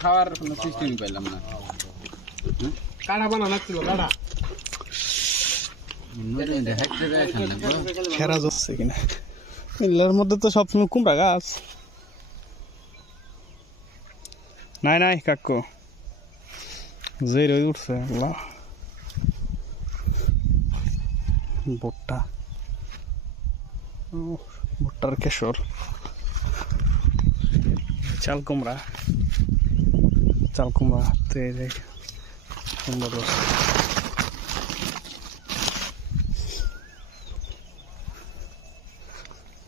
খাওয়ার কোনো সিস্টেমই পাইলাম না। কাড়া বানানো ছিল কাড়া খেরা যাচ্ছে কিনা এর মধ্যে তো সবসময় কুমড়া গাছ নাই নাই কাকু যে রয়ে উঠছে ভুট্টা ভুট্টার কেশর চাল কুমড়া সুন্দর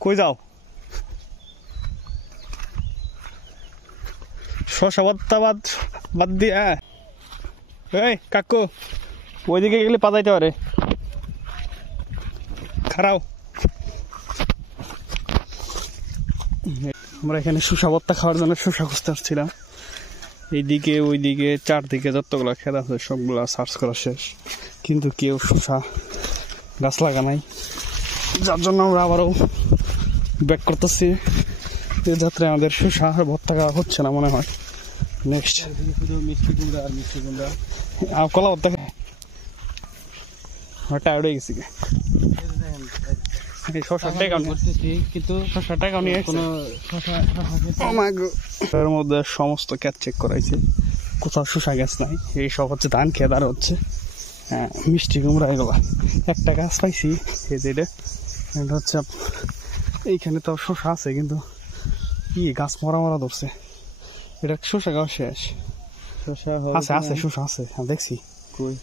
কই যাও শশা বাদ দিয়ে এই কাকু ওইদিকে গেলে পাতাইতে পারে খারাও আমরা এখানে শসা ভর্তা খাওয়ার জন্য শসা খুঁজতে আসছিলাম এইদিকে ওইদিকে চারদিকে যতগুলো খেত আছে সবগুলা সার্চ করা শেষ কিন্তু কেউ শসা গাছ লাগা নাই যার জন্য আমরা আবারও ব্যাক করতেছি এই যাত্রায় আমাদের শসা ভর্তা খাওয়া হচ্ছে না মনে হয় নেক্সট মিষ্টি কুমড়া আর মিষ্টি কুমড়া আর কলা ভর্তা টায়ার্ড হয়ে গেছি এর মধ্যে সমস্ত ক্যাচ চেক করাইছে কোথাও শসা গাছ নাই এই সব হচ্ছে ধান খেত আর হচ্ছে মিষ্টি কুমড়া এগুলা একটা গাছ পাইছি এই যে এটা হচ্ছে এইখানে তো শসা আছে কিন্তু কি গাছ মরা ধরছে এটা শসা গাছ শেষ আছে আছে শসা আছে দেখছি কই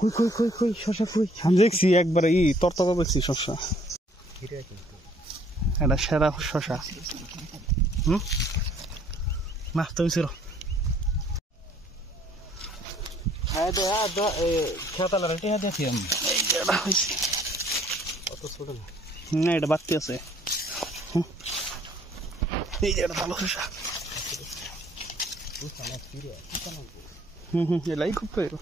কই কই কই কই শসা কই আমি দেখছি একবারে তরতাজা দেখছি শসা এটা সেরা শসা না তুমি ছিল না এটা বাড়তি আছে এই যে এটা ভালো শসা এলাই খুব পেরো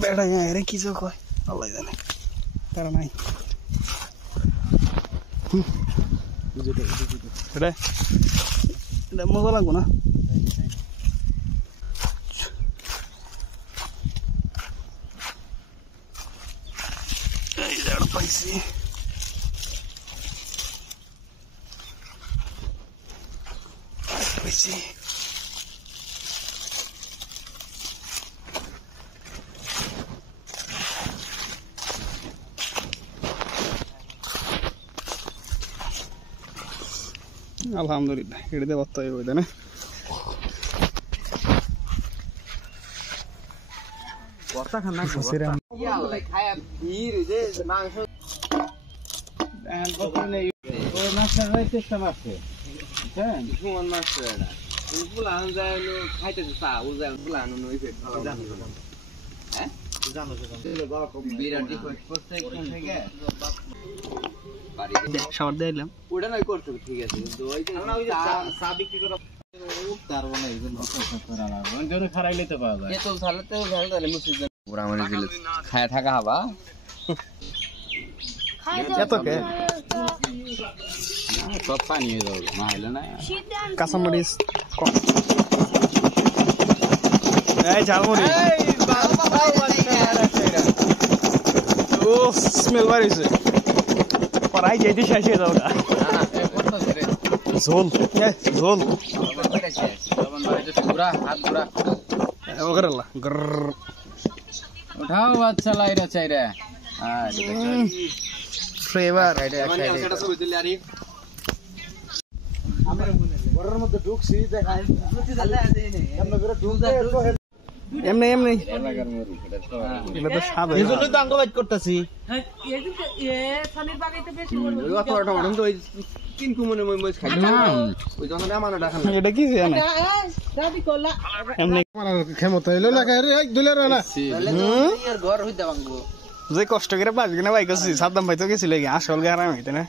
বেড়া এরে কি চোখ হয় আল্লাহ জানে তারা নাই এটা মজা লাগবো না পাইছি পাইছি আলহামদুলিল্লাহ এটাতে বার্তা হইব না সবার দিলাম ওটা নয় করতে ঠিক আছে কিন্তু ওই যে চা বিক্রি করা পারবো না এইজন্য খারাই লইতে পাওয়া যায় এত সালাতে ভালো তাহলে মুসলিম পুরা মানে দিলে খায়া থাকা হবা এত কে সব পানি হয়ে যাবে না হইলে না কাঁচামরিচ এই ঝালমুড়ি ও স্মেল বাড়িছে পরাই যেতে শেষ হয়ে যাও ঝোল ঝোল উঠাও বাচ্চা লাইরা চাইরা ফ্লেভার এমনি এমনি এটা তো স্বাদ হয় এজন্য তো আঙ্গ বাইট করতেছি এটা কি জানে এমনি ক্ষমতা হইলো না যে কষ্ট করে বাঁচবি না ভাই করছি সাদ্দাম ভাই তো গেছিল আসল গারাম হইতে না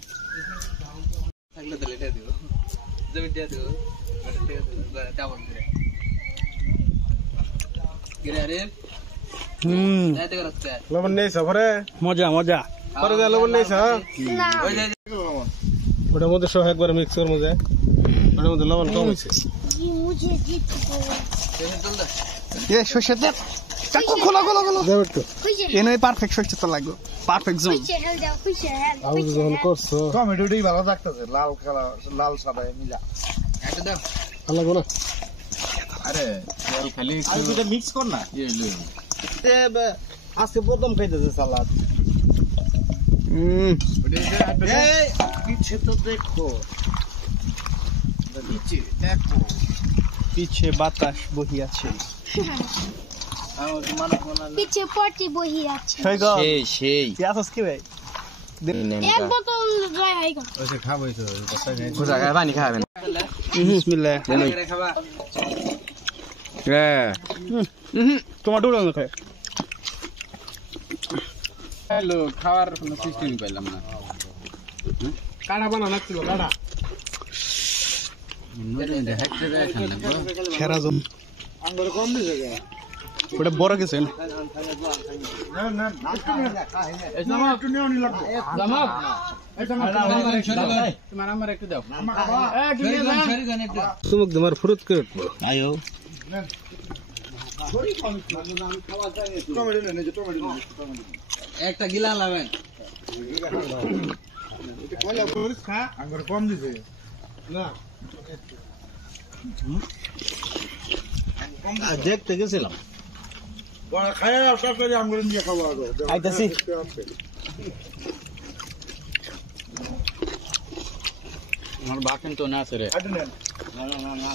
লবণ নেই সফরে মজা মজা লবণ নেই ওটার মধ্যে সব একবার মিক্স করবো যায়, ওটার মধ্যে লবণ কম হয়েছে। সর্ষের তেল চাকু খোলা খোলা খোলা এনে পারফেক্ট সর্ষের তেল লাগবে, পারফেক্ট জোন। আউজ যখন করছো টমেটোটাই ভালো লাগতেছে, লাল কালার লাল সাদা মিলা। একটা দাও। ভালো লাগবো না? আরে তেল খালি আর দুটো মিক্স কর না। ইয়ে লই। আজকে প্রথম খাইতেছে সালাদ। এই পিছে তো দেখো, পিছে দেখো, পিছে বাতাস বহিয়াছে। পিছে পটি বহি আছে। সেই সেই পেঁয়াজ কি ভাই? এক বোতল জয় আইগা। ওইসে খাবই তো, খোঁজা গায় পানি খাবেন। বিসমিল্লাহ। খাবা। টমেটো না খায়। হ্যালো, খাওয়ার কোনো সিস্টেম পাইলাম না। কাড়া বানা লাগছিল, কাড়া খেরা জম আঙ্গুর কম দিছে গে। ওটা বড় কিছু না। না না এই জামা একটু নেওনি লাগবে। জামা এই জামা তোমার আমার একটু দাও। তুমি তোমার ফুরুত করে উঠবো। আয়ো টমেটো নেই, টমেটো নেই। একটা গিলা লাবেন। আঙ্গুর কম দিছে না। দেখতে গেছিলাম, খায় সব করে আঙ্গুর নিয়ে খাওয়া হবে। আইতাছি। আমার বাকেন তো না আছে রে। না না না না